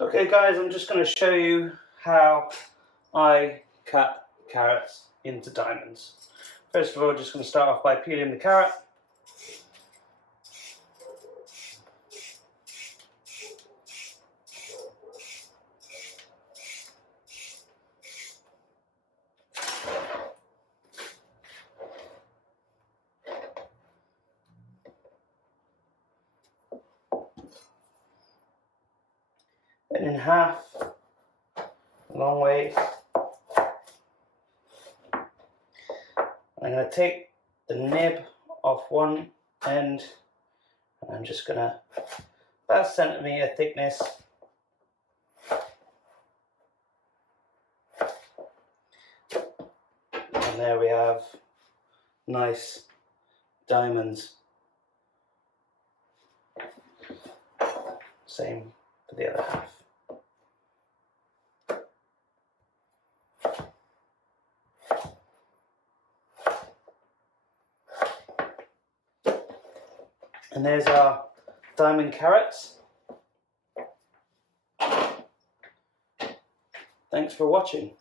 Okay guys, I'm just going to show you how I cut carrots into diamonds. First of all, just going to start off by peeling the carrot. And in half, a long way. I'm going to take the nib off one end, and I'm just going to, about a centimetre thickness, and there we have nice diamonds. Same for the other half. And there's our diamond carrots. Thanks for watching.